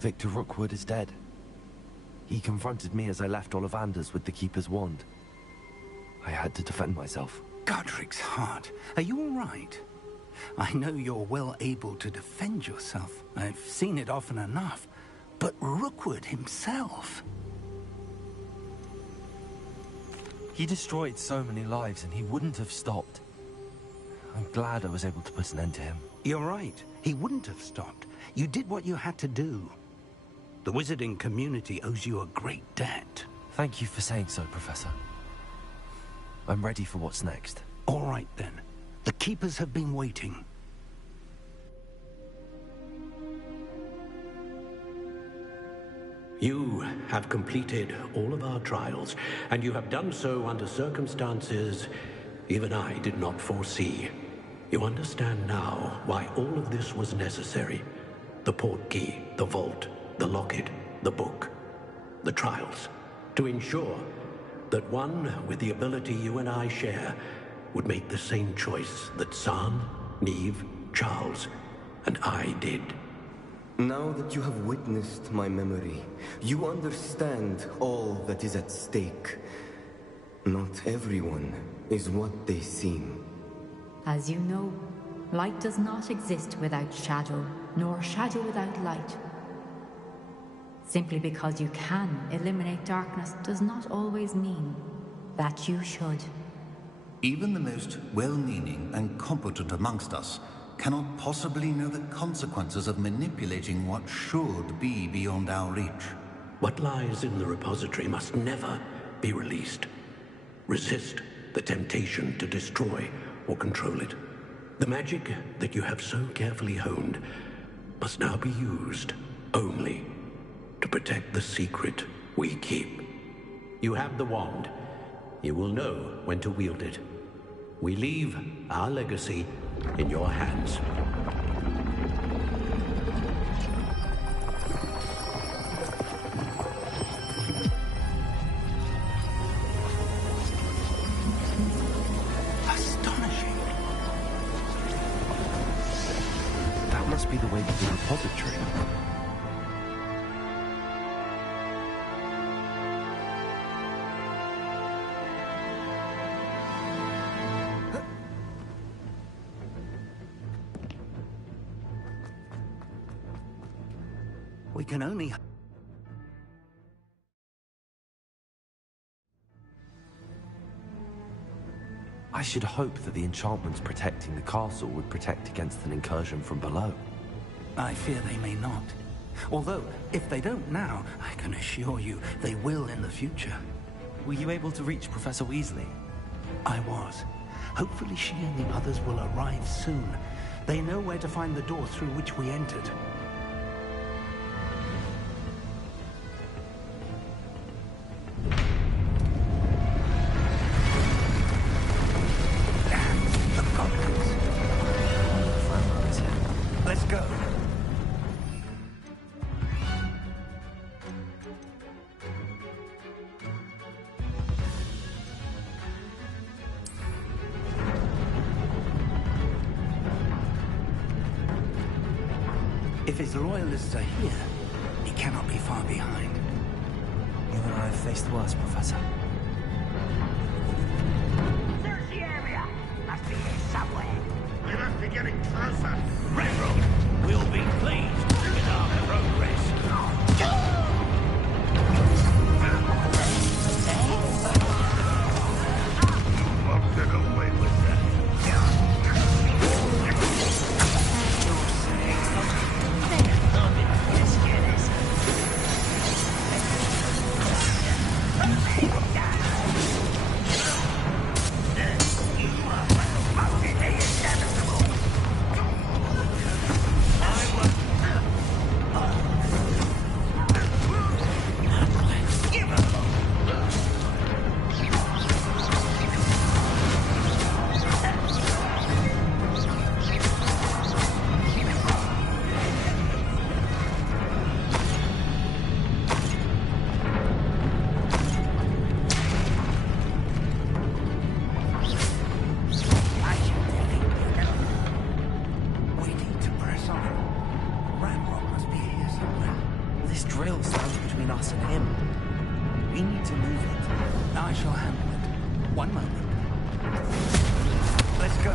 Victor Rookwood is dead. He confronted me as I left Ollivander's with the Keeper's wand. I had to defend myself. Godric's heart, are you all right? I know you're well able to defend yourself. I've seen it often enough. But Rookwood himself... He destroyed so many lives and he wouldn't have stopped. I'm glad I was able to put an end to him. You're right. He wouldn't have stopped. You did what you had to do. The wizarding community owes you a great debt. Thank you for saying so, Professor. I'm ready for what's next. All right, then. The Keepers have been waiting. You have completed all of our trials, and you have done so under circumstances even I did not foresee. You understand now why all of this was necessary. The portkey, the vault, the locket, the book, the trials. To ensure that one with the ability you and I share would make the same choice that San, Neve, Charles, and I did. Now that you have witnessed my memory, you understand all that is at stake. Not everyone is what they seem. As you know, light does not exist without shadow, nor shadow without light. Simply because you can eliminate darkness does not always mean that you should. Even the most well-meaning and competent amongst us cannot possibly know the consequences of manipulating what should be beyond our reach. What lies in the repository must never be released. Resist the temptation to destroy or control it. The magic that you have so carefully honed must now be used only to protect the secret we keep. You have the wand. You will know when to wield it. We leave our legacy in your hands. Astonishing. That must be the way to the repository. We can only... I should hope that the enchantments protecting the castle would protect against an incursion from below. I fear they may not. Although, if they don't now, I can assure you they will in the future. Were you able to reach Professor Weasley? I was. Hopefully she and the others will arrive soon. They know where to find the door through which we entered. Let's go. If his loyalists are here, he cannot be far behind. You and I have faced worse, Professor. Search the area! Must be here somewhere. We must be getting closer. Railroad will be pleased with our progress. Won't get away with that. Let's get this. Let's go.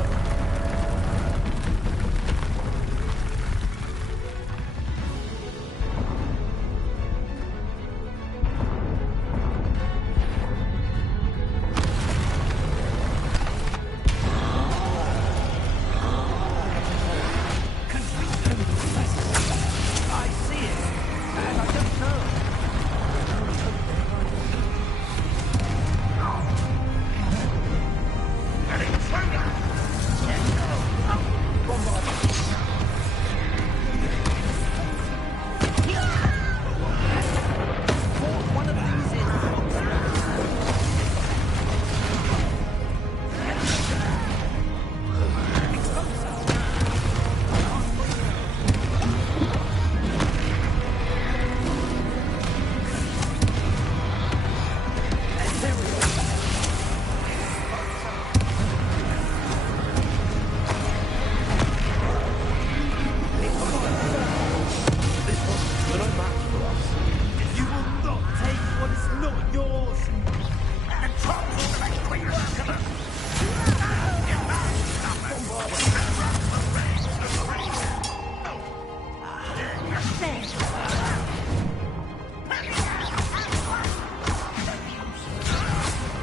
I see it, and I don't know. Getting stronger! Let's go! One of these is You're no match for us. you will not take what is not yours. The trolls will make quick work of us!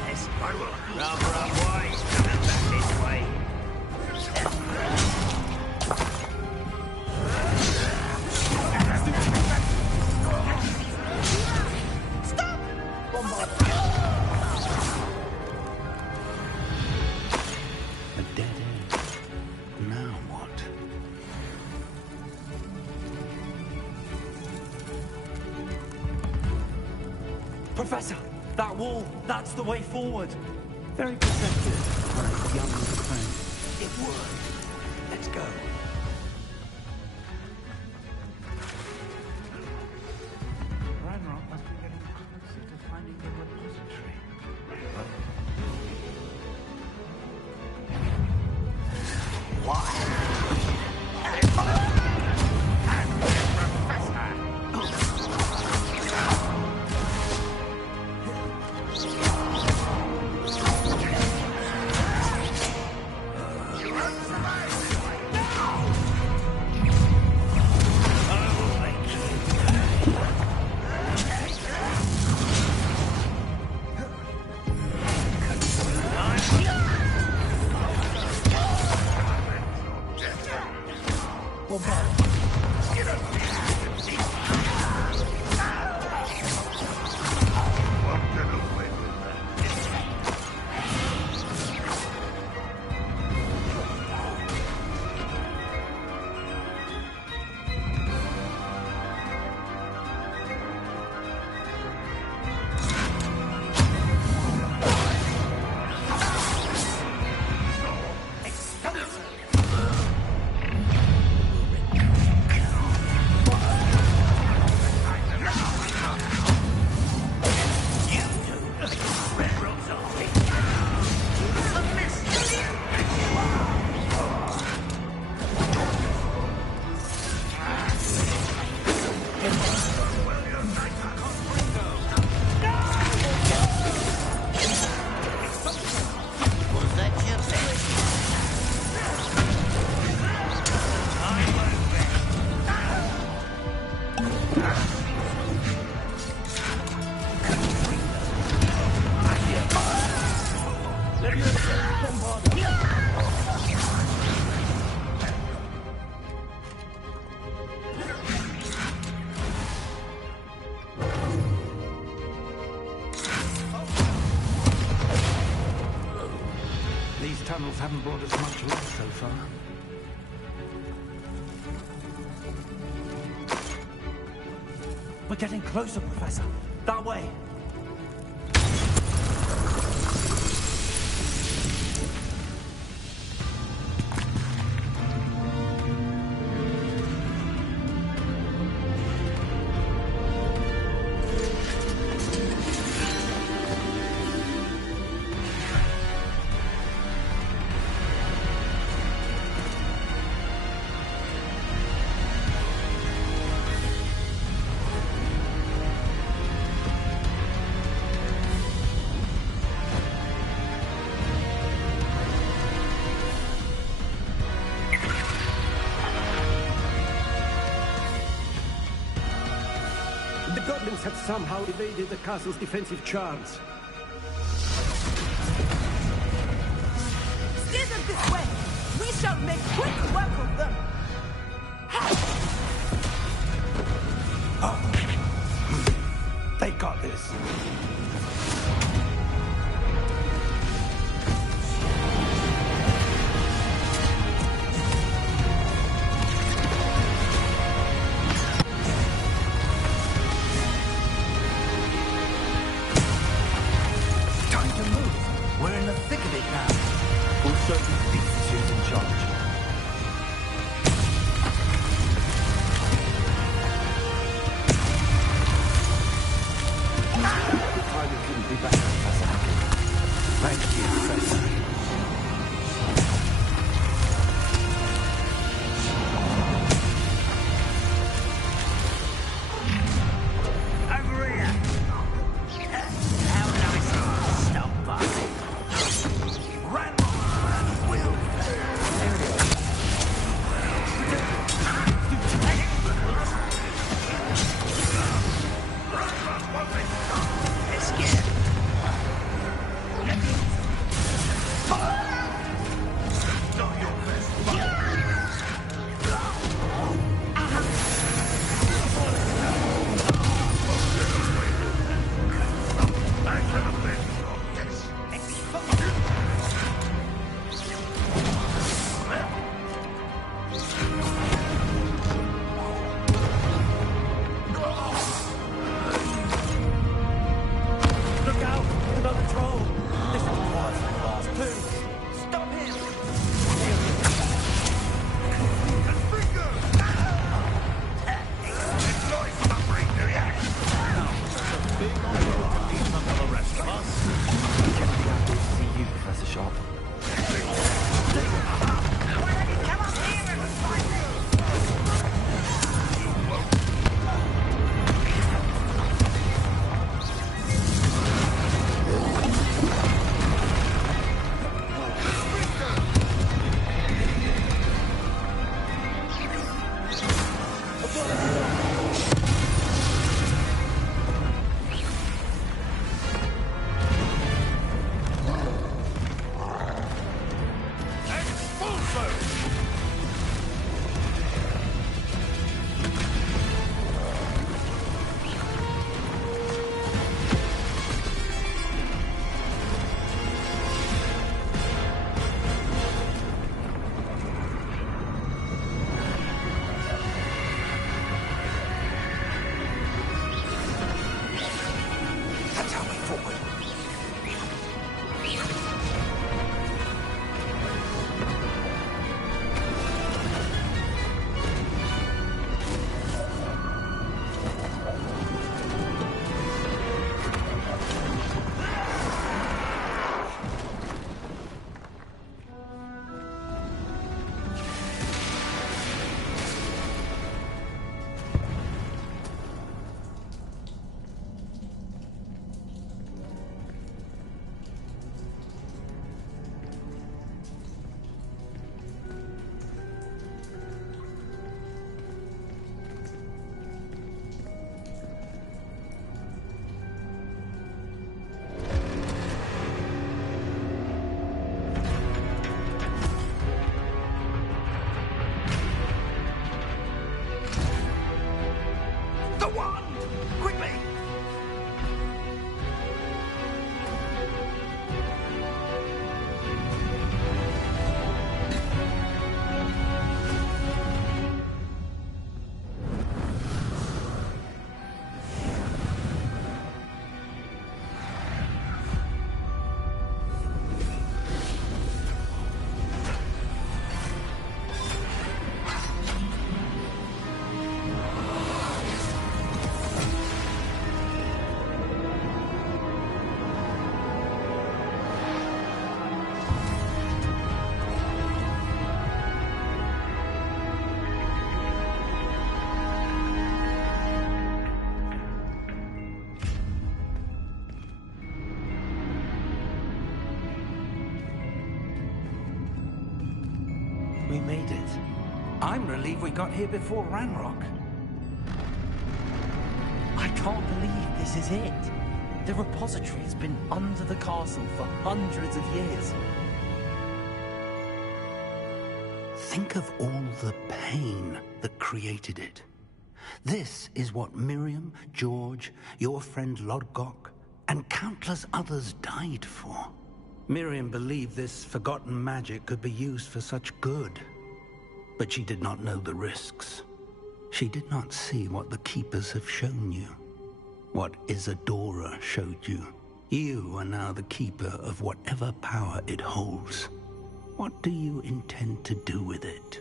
Yes, I will. Rather unwise coming back this way. A dead end. Now what? Professor, that wall, that's the way forward. Very perceptive for a young friend. It would. Let's go. Ranrock must be getting closer to finding the repository. Won't get away with that. These tunnels haven't brought us much luck so far. We're getting closer, Professor. That way. Hogwarts had somehow evaded the castle's defensive charms. Steer them this way! We shall make quick work of them! They got this. Time to move. We're in the thick of it now. We'll show these beasts who's in charge. Timing couldn't be better, Professor. Thank you, Professor. Over here! How nice! Stop passing! Run! Will! Let's get it! Not your best. I can avenge your yes. Look out! Another troll! This is quiet for the last two. Stop him! It's noise suffering, do ya? Genuinely happy to see you, Professor Sharp. Come up here and fight! That's our way forward. The wand! Quickly! We made it. I'm relieved we got here before Ranrock. I can't believe this is it. The repository has been under the castle for hundreds of years. Think of all the pain that created it. This is what Miriam, George, your friend Lodgok, and countless others died for. Miriam believed this forgotten magic could be used for such good. But she did not know the risks. She did not see what the Keepers have shown you. What Isadora showed you. You are now the Keeper of whatever power it holds. What do you intend to do with it?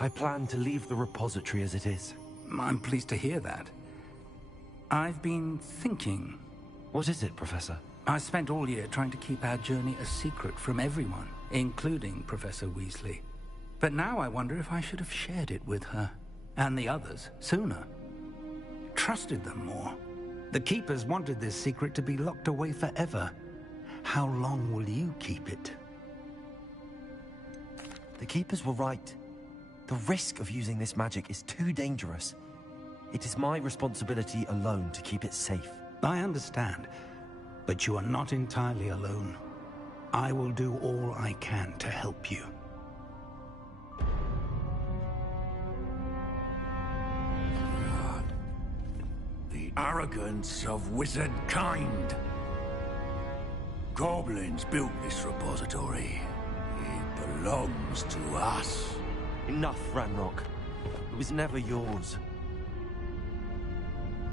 I plan to leave the repository as it is. I'm pleased to hear that. I've been thinking. What is it, Professor? I spent all year trying to keep our journey a secret from everyone, including Professor Weasley. But now I wonder if I should have shared it with her, and the others, sooner. Trusted them more. The Keepers wanted this secret to be locked away forever. How long will you keep it? The Keepers were right. The risk of using this magic is too dangerous. It is my responsibility alone to keep it safe. I understand, but you are not entirely alone. I will do all I can to help you. The arrogance of wizard kind. Goblins built this repository. It belongs to us. Enough, Ranrock. It was never yours.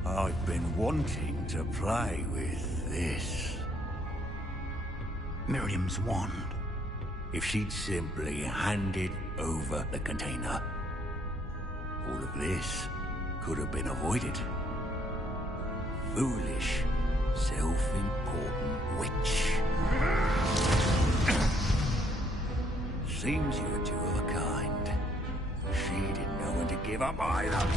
I've been wanting to play with this. Miriam's wand. If she'd simply handed over the container, all of this could have been avoided. Foolish, self-important witch. Seems you're two of a kind. She didn't know when to give up either.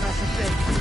Professor Fig.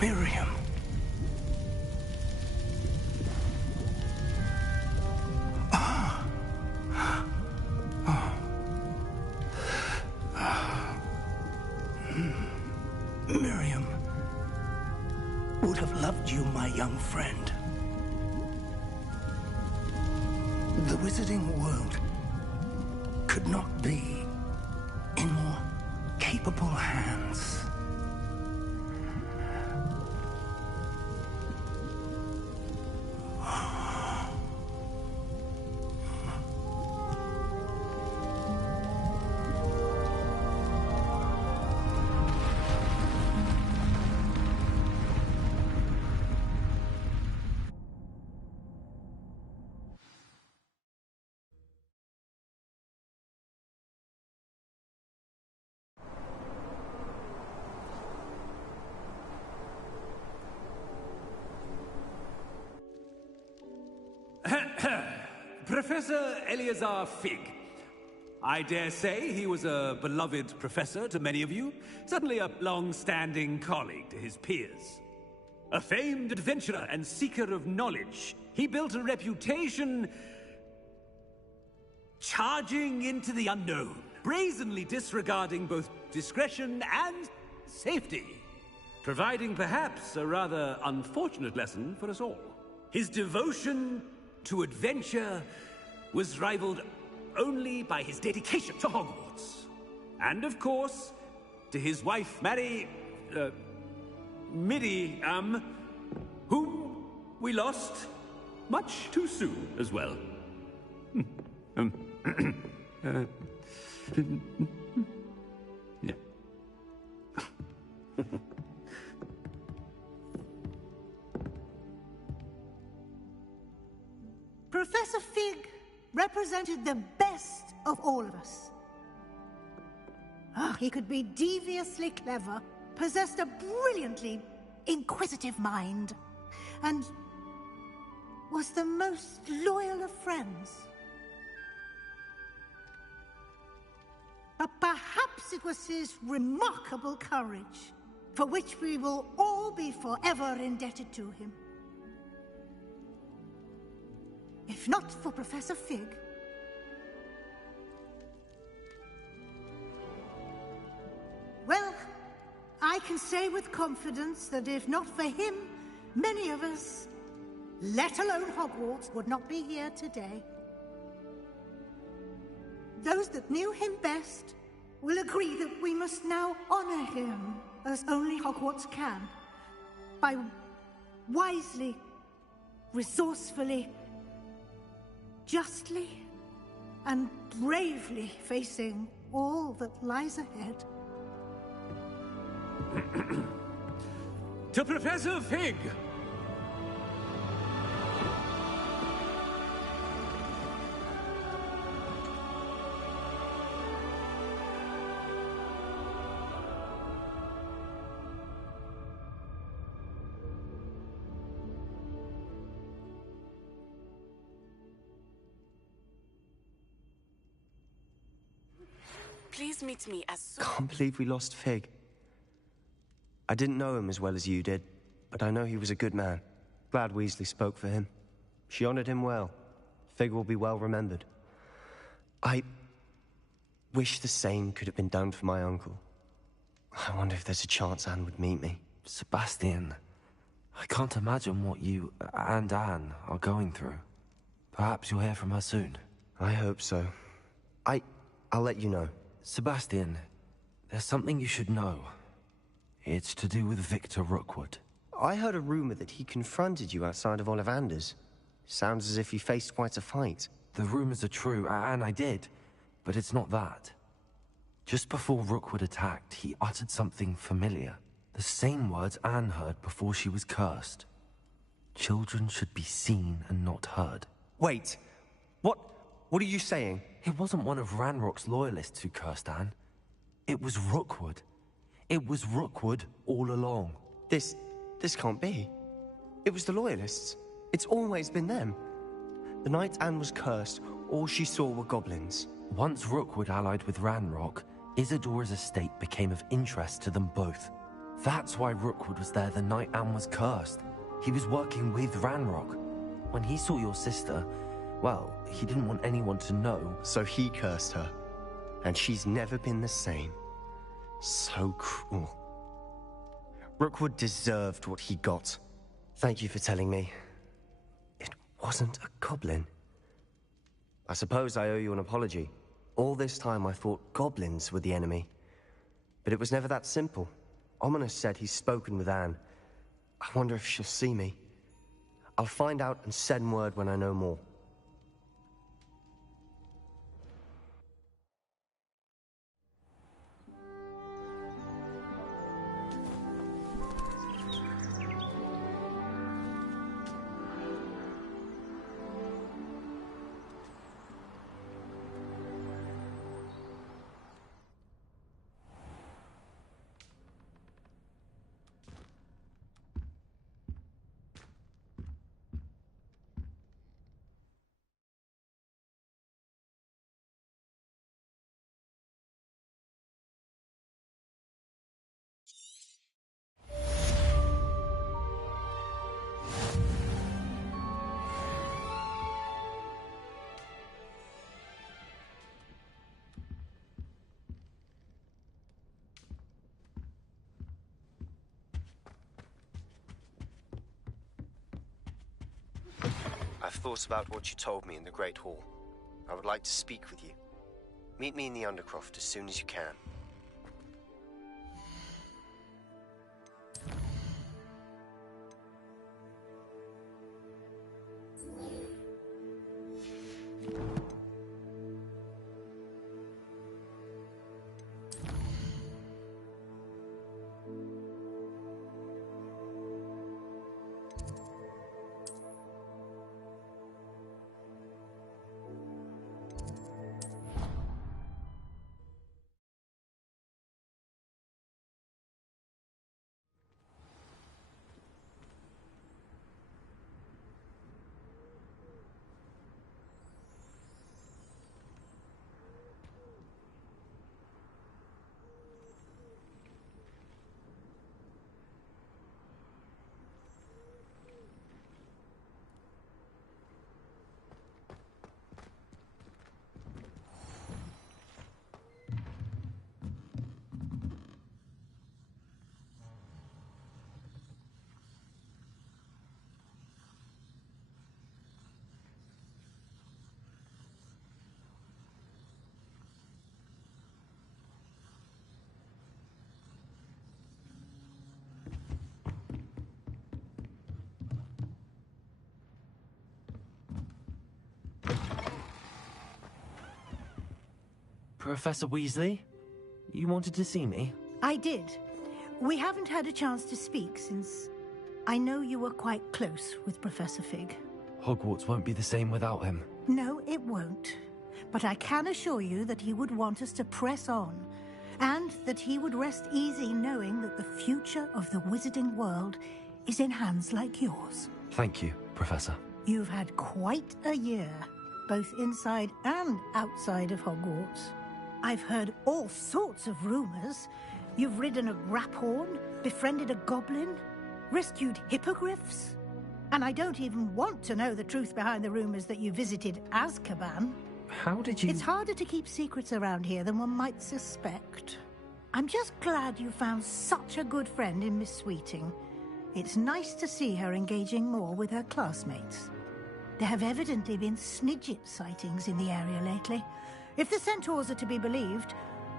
Miriam. Miriam would have loved you, my young friend. The wizarding world could not be in more capable hands. Professor Eleazar Fig. I dare say he was a beloved professor to many of you, certainly a long-standing colleague to his peers. A famed adventurer and seeker of knowledge, he built a reputation charging into the unknown, brazenly disregarding both discretion and safety, providing perhaps a rather unfortunate lesson for us all. His devotion to adventure was rivaled only by his dedication to Hogwarts. And of course, to his wife, Midi, whom we lost much too soon as well. Yeah. Professor Fig represented the best of all of us. He could be deviously clever, possessed a brilliantly inquisitive mind, and was the most loyal of friends. But perhaps it was his remarkable courage, for which we will all be forever indebted to him. If not for Professor Fig, well, I can say with confidence that if not for him, many of us, let alone Hogwarts, would not be here today. Those that knew him best will agree that we must now honor him as only Hogwarts can, by wisely, resourcefully, justly, and bravely facing all that lies ahead. To Professor Fig! Please meet me as soon. Can't believe we lost Fig. I didn't know him as well as you did, but I know he was a good man. Glad Weasley spoke for him. She honored him well. Fig will be well remembered. I wish the same could have been done for my uncle. I wonder if there's a chance Anne would meet me. Sebastian, I can't imagine what you and Anne are going through. Perhaps you'll hear from her soon. I hope so. I'll let you know. Sebastian, there's something you should know. It's to do with Victor Rookwood. I heard a rumor that he confronted you outside of Ollivander's. Sounds as if he faced quite a fight. The rumors are true, and I did, but it's not that. Just before Rookwood attacked, he uttered something familiar. The same words Anne heard before she was cursed. Children should be seen and not heard. Wait, what are you saying? It wasn't one of Ranrock's loyalists who cursed Anne. It was Rookwood. It was Rookwood all along. This can't be. It was the Loyalists. It's always been them. The night Anne was cursed, all she saw were goblins. Once Rookwood allied with Ranrock, Isadora's estate became of interest to them both. That's why Rookwood was there the night Anne was cursed. He was working with Ranrock. When he saw your sister, well, he didn't want anyone to know. So he cursed her. And she's never been the same. So cruel. Rookwood deserved what he got. Thank you for telling me. It wasn't a goblin. I suppose I owe you an apology. All this time I thought goblins were the enemy. But it was never that simple. Ominous said he's spoken with Anne. I wonder if she'll see me. I'll find out and send word when I know more. I've thought about what you told me in the Great Hall. I would like to speak with you. Meet me in the Undercroft as soon as you can. Professor Weasley? You wanted to see me? I did. We haven't had a chance to speak since I know you were quite close with Professor Fig. Hogwarts won't be the same without him. No, it won't. But I can assure you that he would want us to press on, and that he would rest easy knowing that the future of the wizarding world is in hands like yours. Thank you, Professor. You've had quite a year, both inside and outside of Hogwarts. I've heard all sorts of rumors. You've ridden a graphorn, befriended a goblin, rescued hippogriffs. And I don't even want to know the truth behind the rumors that you visited Azkaban. How did you... It's harder to keep secrets around here than one might suspect. I'm just glad you found such a good friend in Miss Sweeting. It's nice to see her engaging more with her classmates. There have evidently been Snidget sightings in the area lately. If the centaurs are to be believed,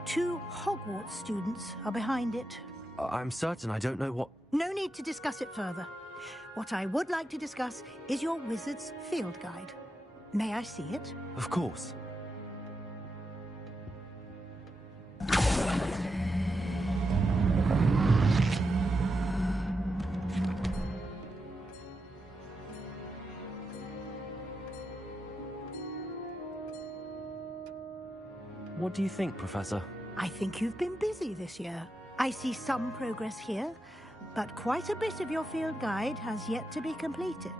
2 Hogwarts students are behind it. I'm certain I don't know what... No need to discuss it further. What I would like to discuss is your wizard's field guide. May I see it? Of course. What do you think, Professor? I think you've been busy this year. I see some progress here, but quite a bit of your field guide has yet to be completed.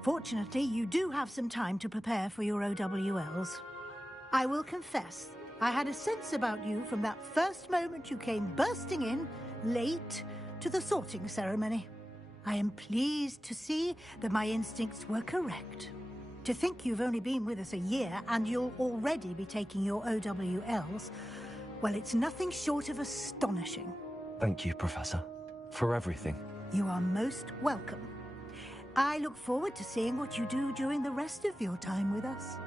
Fortunately, you do have some time to prepare for your OWLs. I will confess, I had a sense about you from that first moment you came bursting in, late, to the sorting ceremony. I am pleased to see that my instincts were correct. To think you've only been with us a year and you'll already be taking your OWLs, well, it's nothing short of astonishing. Thank you, Professor, for everything. You are most welcome. I look forward to seeing what you do during the rest of your time with us.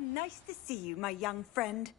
nice to see you, my young friend.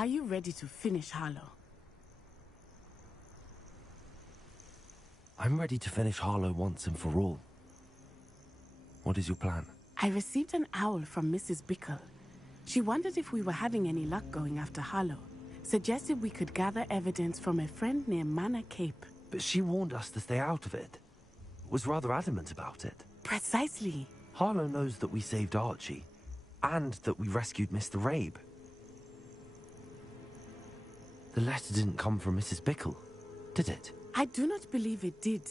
Are you ready to finish Harlow? I'm ready to finish Harlow once and for all. What is your plan? I received an owl from Mrs. Bickle. She wondered if we were having any luck going after Harlow. Suggested we could gather evidence from a friend near Manor Cape. But she warned us to stay out of it. Was rather adamant about it. Precisely. Harlow knows that we saved Archie. And that we rescued Mr. Rabe. The letter didn't come from Mrs. Bickle, did it? I do not believe it did.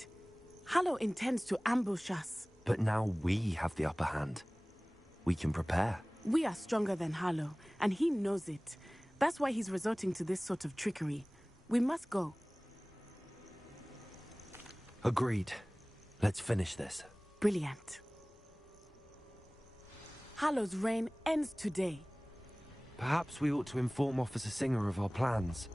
Harlow intends to ambush us. But now we have the upper hand. We can prepare. We are stronger than Harlow, and he knows it. That's why he's resorting to this sort of trickery. We must go. Agreed. Let's finish this. Brilliant. Harlow's reign ends today. Perhaps we ought to inform Officer Singer of our plans.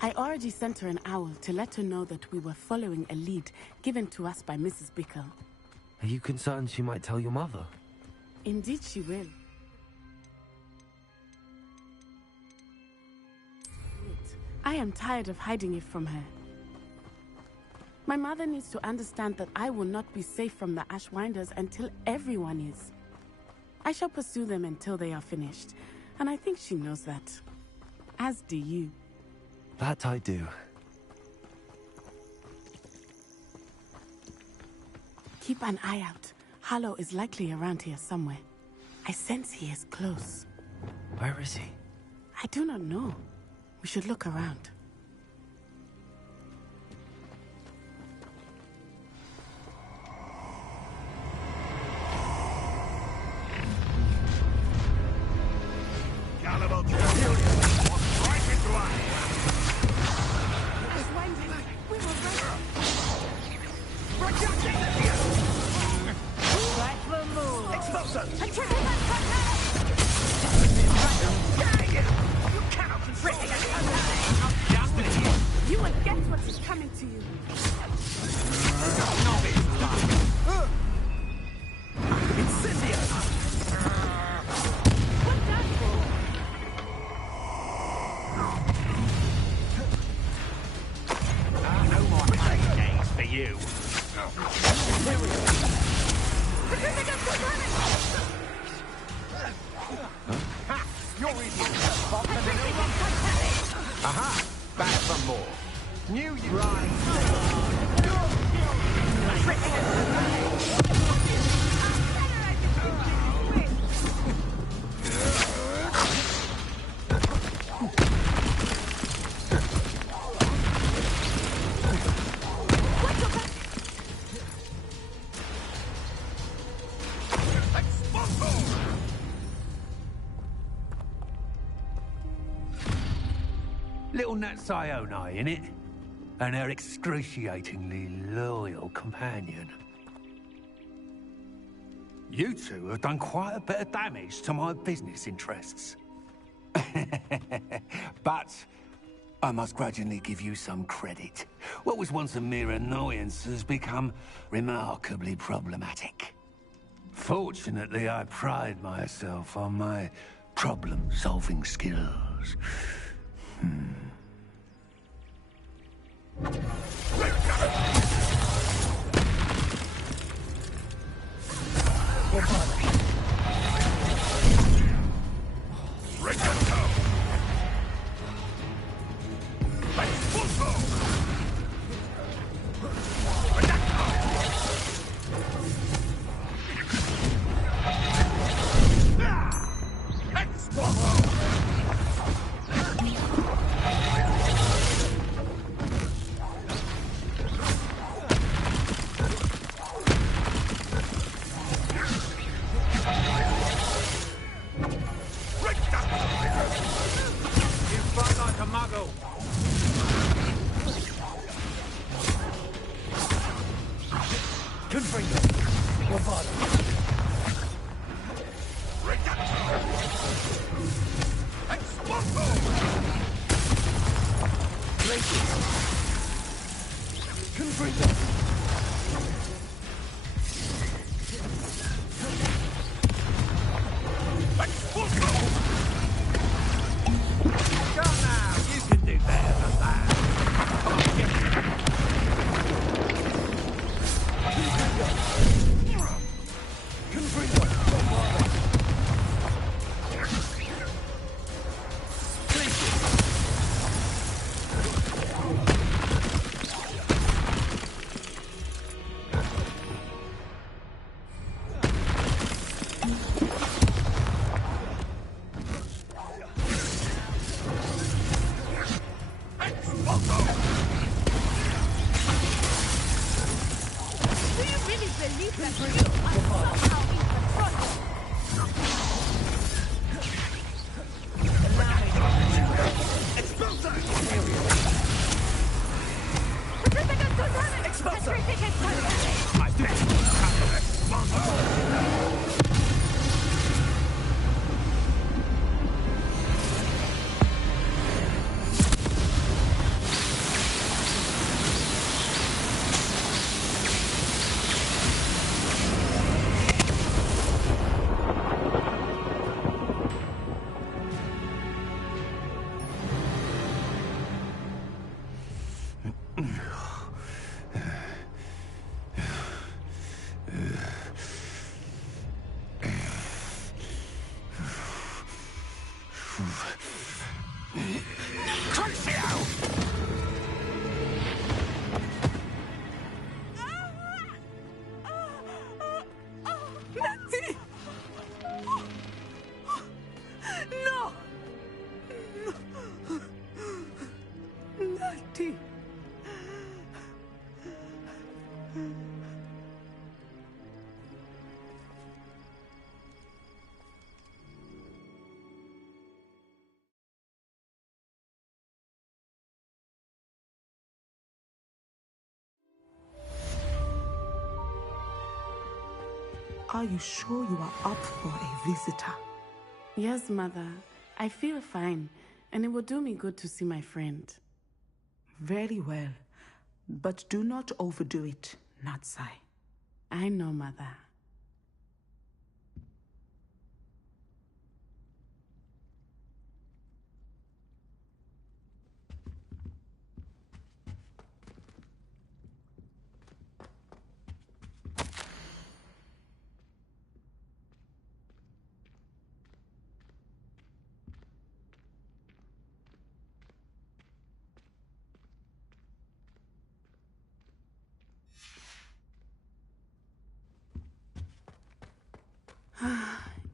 I already sent her an owl to let her know that we were following a lead given to us by Mrs. Bickle. Are you concerned she might tell your mother? Indeed she will. I am tired of hiding it from her. My mother needs to understand that I will not be safe from the Ashwinders until everyone is. I shall pursue them until they are finished, and I think she knows that. As do you. That I do. Keep an eye out. Harlow is likely around here somewhere. I sense he is close. Where is he? I do not know. We should look around. You cannot control it! Little Nat Sione, innit? And her excruciatingly loyal companion. You two have done quite a bit of damage to my business interests. But I must grudgingly give you some credit. What was once a mere annoyance has become remarkably problematic. Fortunately, I pride myself on my problem-solving skills. Are you sure you are up for a visitor? Yes, Mother. I feel fine, and it will do me good to see my friend. Very well. But do not overdo it, Natsai. I know, Mother.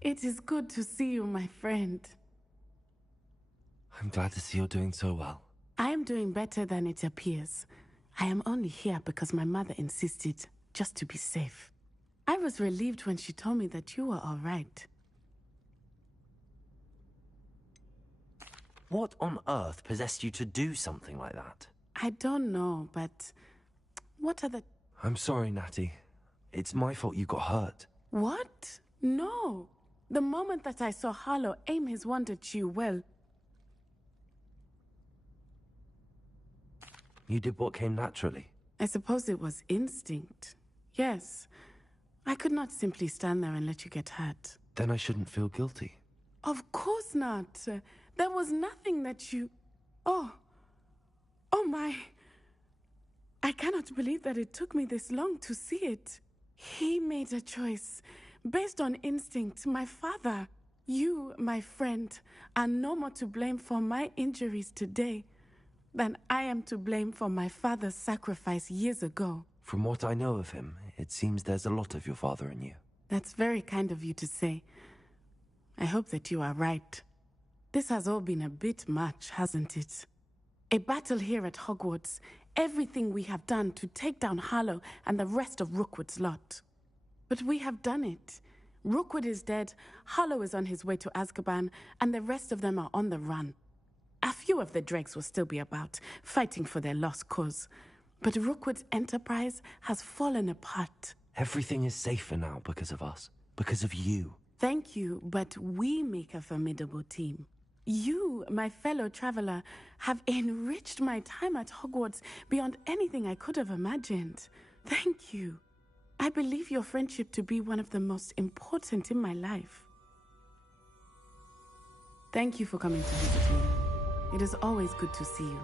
It is good to see you, my friend. I'm glad to see you're doing so well. I am doing better than it appears. I am only here because my mother insisted, just to be safe. I was relieved when she told me that you were all right. What on earth possessed you to do something like that? I don't know, but what are the... I'm sorry, Natty. It's my fault you got hurt. What? No. The moment that I saw Harlow aim his wand at you, well... You did what came naturally. I suppose it was instinct. Yes. I could not simply stand there and let you get hurt. Then I shouldn't feel guilty. Of course not. There was nothing that you... Oh. Oh my. I cannot believe that it took me this long to see it. He made a choice based on instinct. My father, you, my friend, are no more to blame for my injuries today than I am to blame for my father's sacrifice years ago. From what I know of him, it seems there's a lot of your father in you. That's very kind of you to say. I hope that you are right. This has all been a bit much, hasn't it? A battle here at Hogwarts, everything we have done to take down Harlow and the rest of Rookwood's lot. But we have done it. Rookwood is dead, Harlow is on his way to Azkaban, and the rest of them are on the run. A few of the dregs will still be about, fighting for their lost cause. But Rookwood's enterprise has fallen apart. Everything is safer now because of us. Because of you. Thank you, but we make a formidable team. You, my fellow traveler, have enriched my time at Hogwarts beyond anything I could have imagined. Thank you. I believe your friendship to be one of the most important in my life. Thank you for coming to visit me. It is always good to see you.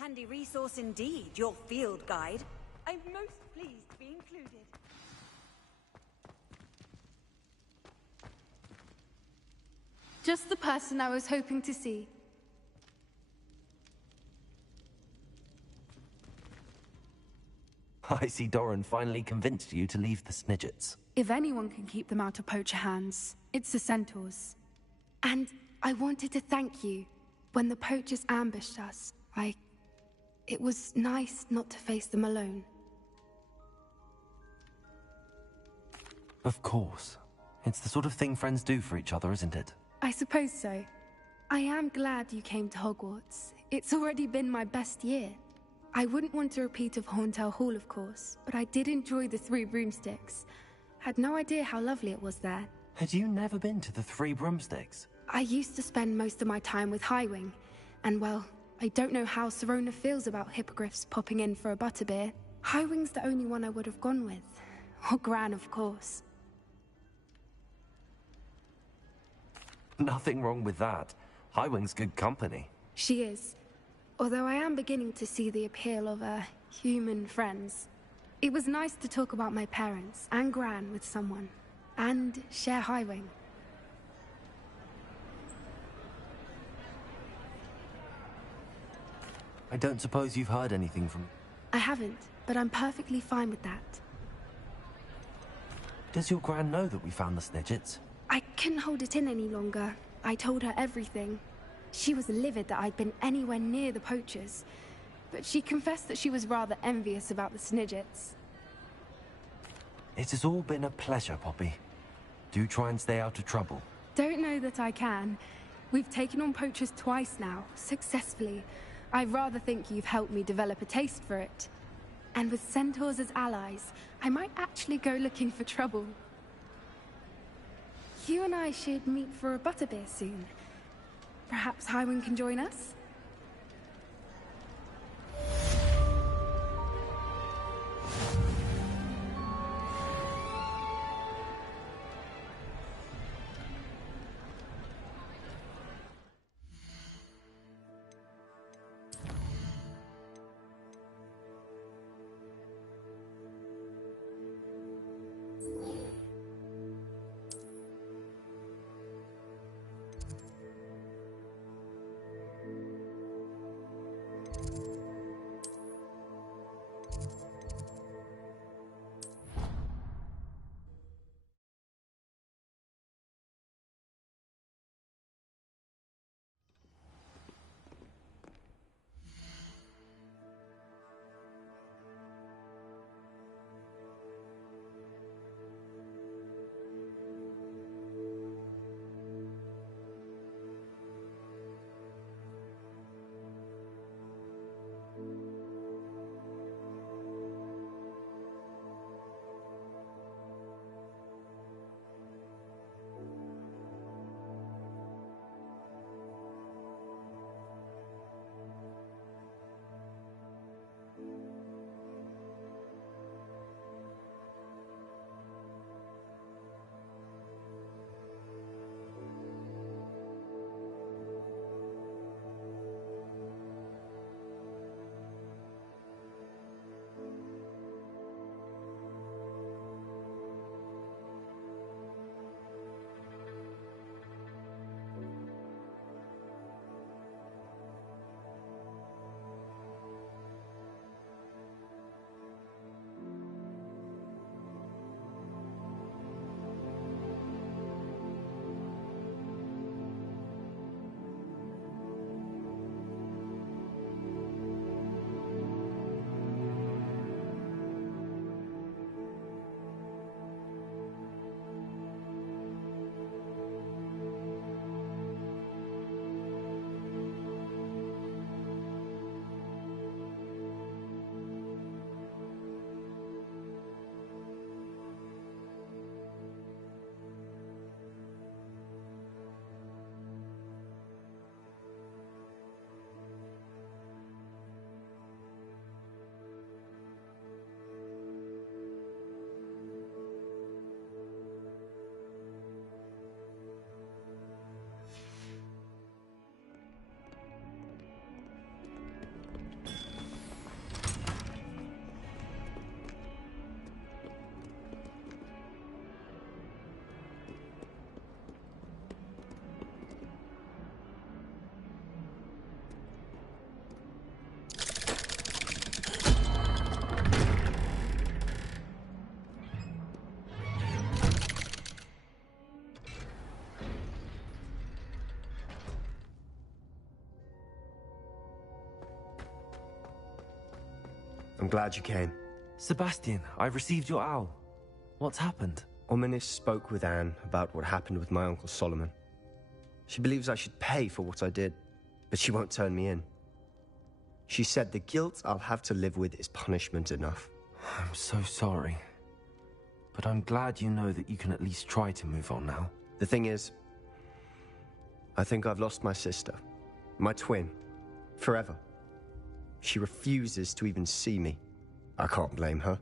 Handy resource indeed, your field guide. I'm most pleased to be included. Just the person I was hoping to see. I see Doran finally convinced you to leave the Snidgets. If anyone can keep them out of poacher hands, it's the centaurs. And I wanted to thank you. When the poachers ambushed us, it was nice not to face them alone. Of course. It's the sort of thing friends do for each other, isn't it? I suppose so. I am glad you came to Hogwarts. It's already been my best year. I wouldn't want a repeat of Horntail Hall, of course, but I did enjoy the Three Broomsticks. Had no idea how lovely it was there. Had you never been to the Three Broomsticks? I used to spend most of my time with Highwing, and well, I don't know how Serona feels about hippogriffs popping in for a butterbeer. Highwing's the only one I would have gone with. Or Gran, of course. Nothing wrong with that. Highwing's good company. She is. Although I am beginning to see the appeal of, human friends. It was nice to talk about my parents and Gran with someone. And share Highwing. I don't suppose you've heard anything from... I haven't, but I'm perfectly fine with that. Does your Gran know that we found the Snidgets? I couldn't hold it in any longer. I told her everything. She was livid that I'd been anywhere near the poachers, but she confessed that she was rather envious about the Snidgets. It has all been a pleasure, Poppy. Do try and stay out of trouble. Don't know that I can. We've taken on poachers twice now, successfully. I rather think you've helped me develop a taste for it. And with centaurs as allies, I might actually go looking for trouble. You and I should meet for a butterbeer soon. Perhaps Highwing can join us? I'm glad you came. Sebastian, I received your owl. What's happened? Ominis spoke with Anne about what happened with my Uncle Solomon. She believes I should pay for what I did, but she won't turn me in. She said the guilt I'll have to live with is punishment enough. I'm so sorry. But I'm glad you know that you can at least try to move on now. The thing is, I think I've lost my sister, my twin, forever. She refuses to even see me. I can't blame her.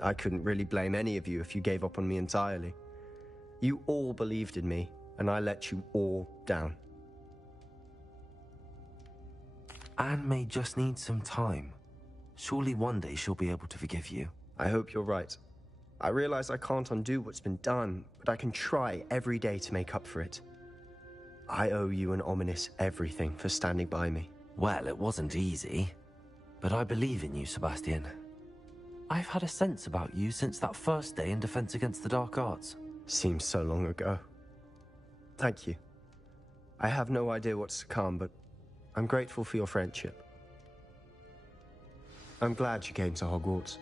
I couldn't really blame any of you if you gave up on me entirely. You all believed in me, and I let you all down. Anne may just need some time. Surely one day she'll be able to forgive you. I hope you're right. I realize I can't undo what's been done, but I can try every day to make up for it. I owe you and Ominis everything for standing by me. Well, it wasn't easy, but I believe in you, Sebastian. I've had a sense about you since that first day in Defense Against the Dark Arts. Seems so long ago. Thank you. I have no idea what's to come, but I'm grateful for your friendship. I'm glad you came to Hogwarts.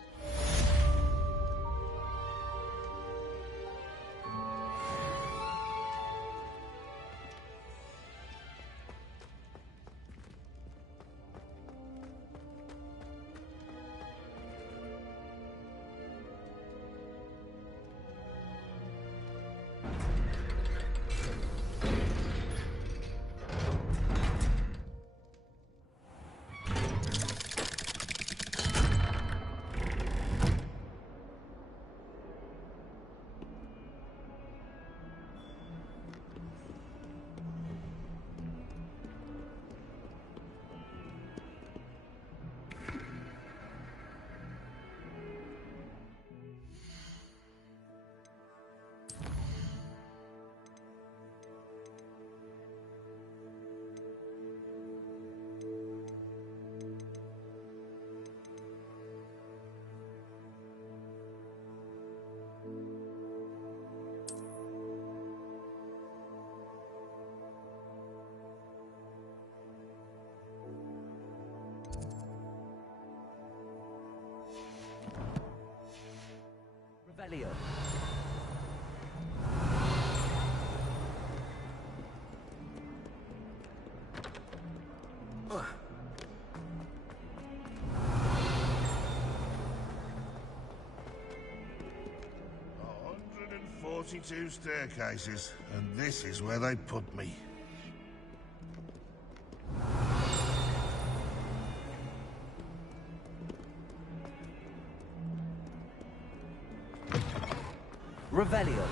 Revelio. 142 staircases, and this is where they put me. Revelio.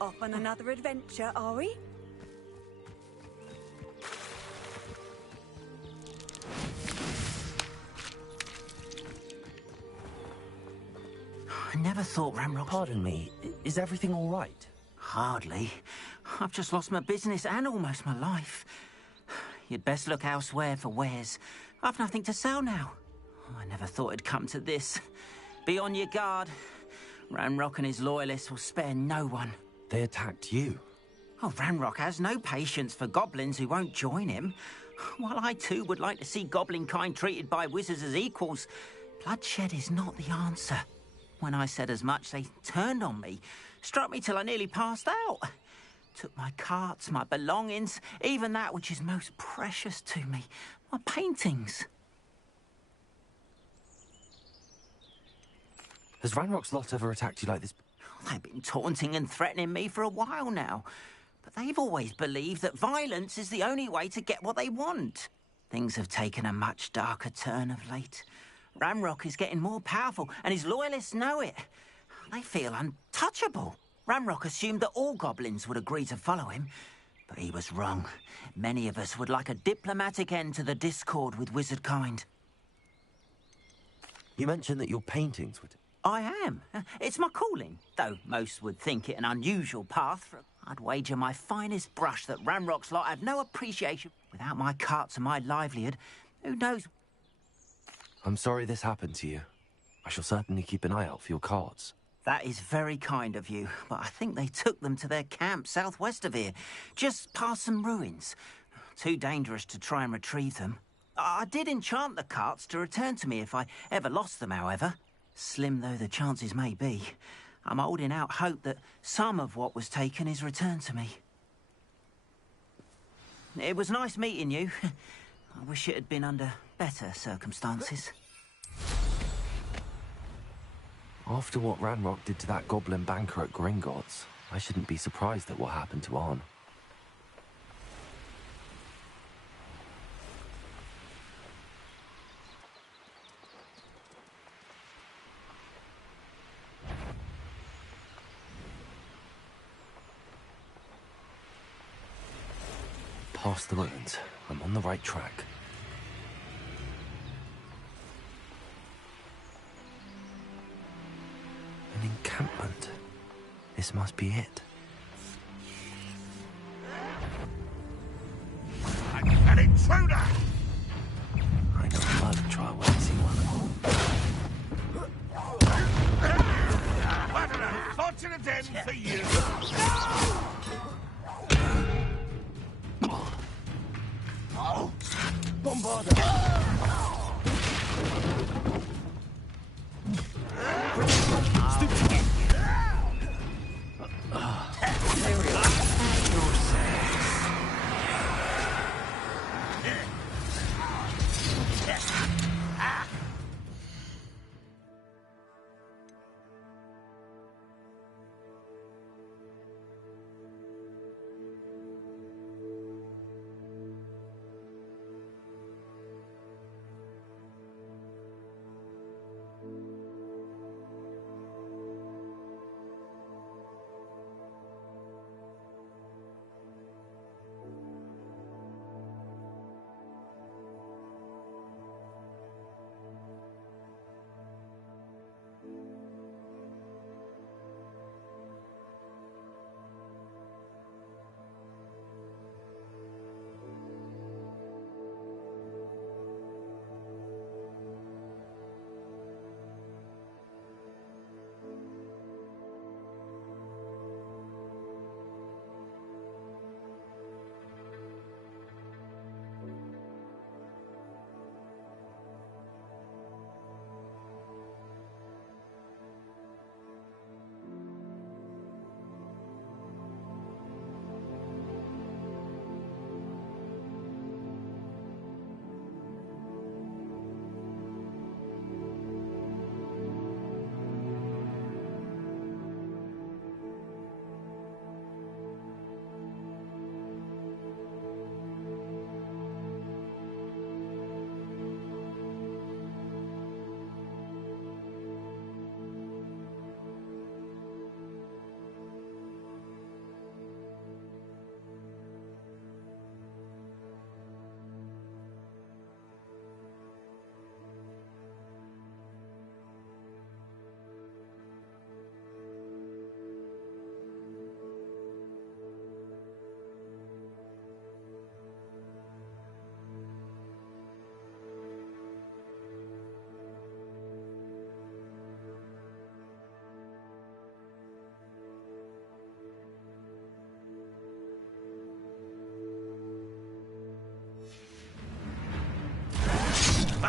Off on another adventure, are we? I never thought Ramrock... Pardon me, is everything all right? Hardly. I've just lost my business and almost my life. You'd best look elsewhere for wares. I've nothing to sell now. I never thought it'd come to this. Be on your guard. Ranrock and his loyalists will spare no one. They attacked you? Oh, Ranrock has no patience for goblins who won't join him. While I too would like to see goblin kind treated by wizards as equals, bloodshed is not the answer. When I said as much, they turned on me, struck me till I nearly passed out. Took my carts, my belongings, even that which is most precious to me, my paintings. Has Ranrock's lot ever attacked you like this? They've been taunting and threatening me for a while now. But they've always believed that violence is the only way to get what they want. Things have taken a much darker turn of late. Ranrock is getting more powerful, and his loyalists know it. They feel untouchable. Ranrock assumed that all goblins would agree to follow him, but he was wrong. Many of us would like a diplomatic end to the discord with wizard kind. You mentioned that your paintings would... I am. It's my calling, though most would think it an unusual path. I'd wager my finest brush that Ranrock's lot have no appreciation. Without my carts and my livelihood, who knows... I'm sorry this happened to you. I shall certainly keep an eye out for your carts. That is very kind of you, but I think they took them to their camp southwest of here, just past some ruins. Too dangerous to try and retrieve them. I did enchant the carts to return to me if I ever lost them, however. Slim though the chances may be, I'm holding out hope that some of what was taken is returned to me. It was nice meeting you. I wish it had been under better circumstances. After what Ranrock did to that goblin banker at Gringotts, I shouldn't be surprised at what happened to Arn. Past the ruins. I'm on the right track. An encampment. This must be it. An intruder! I know a murder trial when I see one. What an unfortunate end for you! Oh, Bombarda!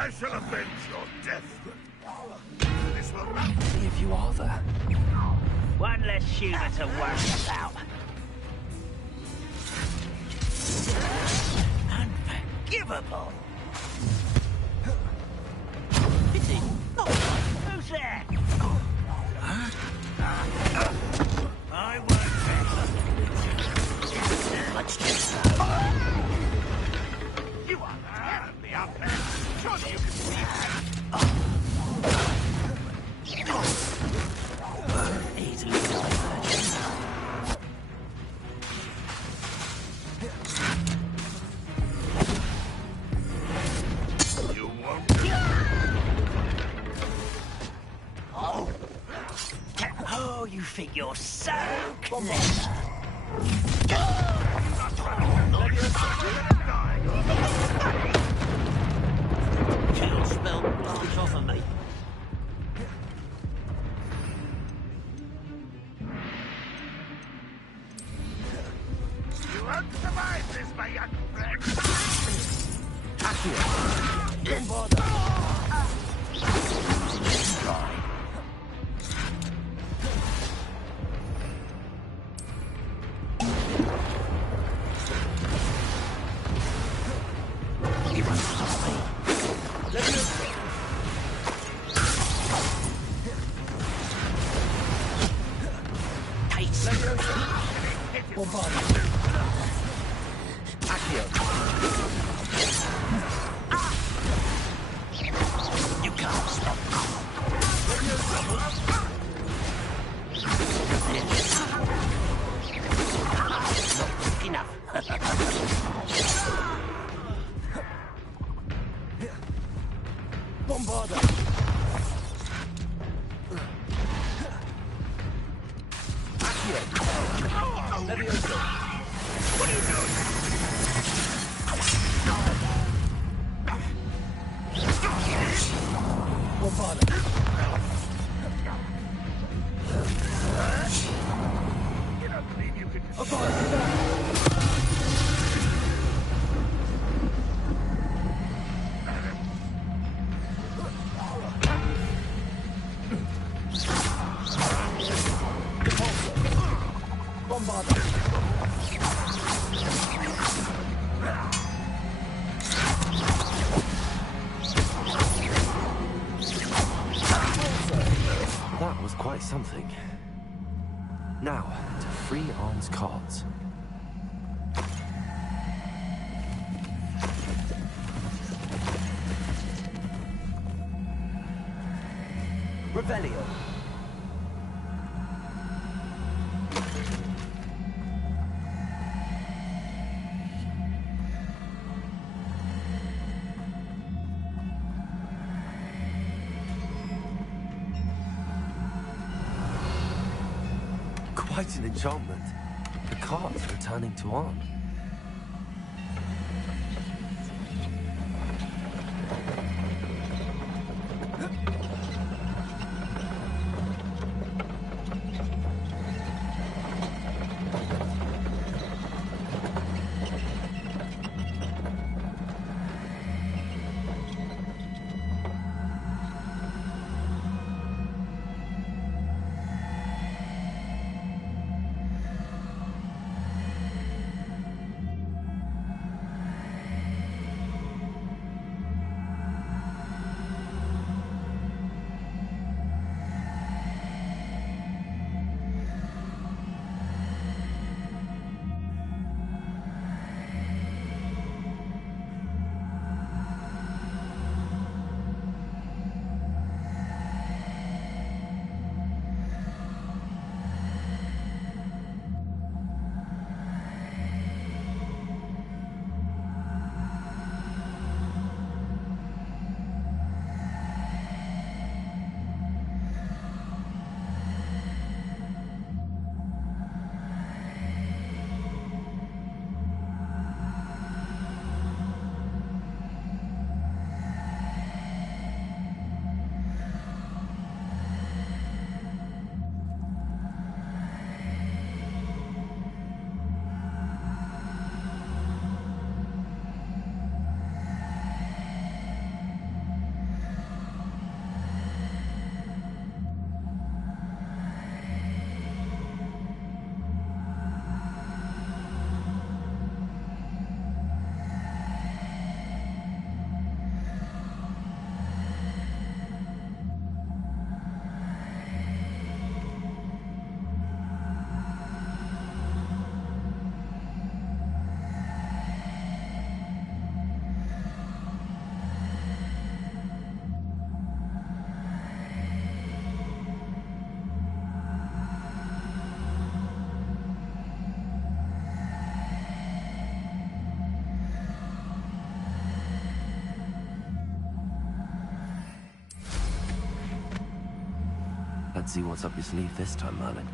I shall avenge your death. This will not... See if you are there. One less humour to worry about. Unforgivable. Pity. Oh, who's there? I won't take much too slow. You are terribly up there. Surely you can see me. Easily diverted. You won't... Oh, you think you're so clever. Kill spell blanch off of me. You won't survive this, my young friend. You can't stop me. Enough. Bombarda! Levioso! What are you doing? Bombarda! You don't believe you can... Bombarda! That was quite something. Now, to free Arn's cards. Revelio. Quite an enchantment. The cards returning to Arn. Let's see what's up your sleeve this time, Merlin.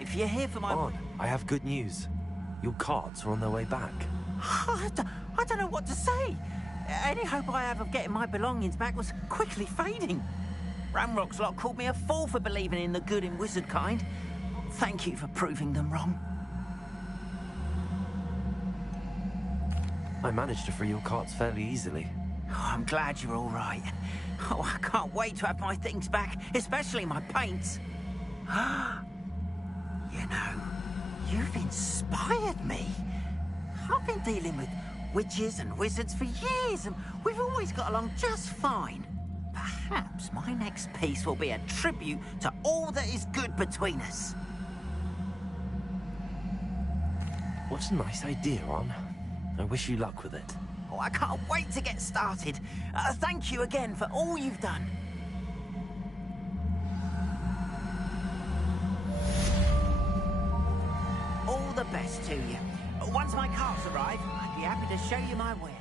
If you're here for my... On, I have good news. Your carts are on their way back. I don't know what to say. Any hope I have of getting my belongings back was quickly fading. Ranrock's lot called me a fool for believing in the good in wizard kind. Thank you for proving them wrong. I managed to free your carts fairly easily. Oh, I'm glad you're all right. Oh, I can't wait to have my things back, especially my paints. You know, you've inspired me. I've been dealing with witches and wizards for years, and we've always got along just fine. Perhaps my next piece will be a tribute to all that is good between us. What a nice idea, Ron. I wish you luck with it. Oh, I can't wait to get started. Thank you again for all you've done. All the best to you. Once my carts arrive, I'd be happy to show you my wares.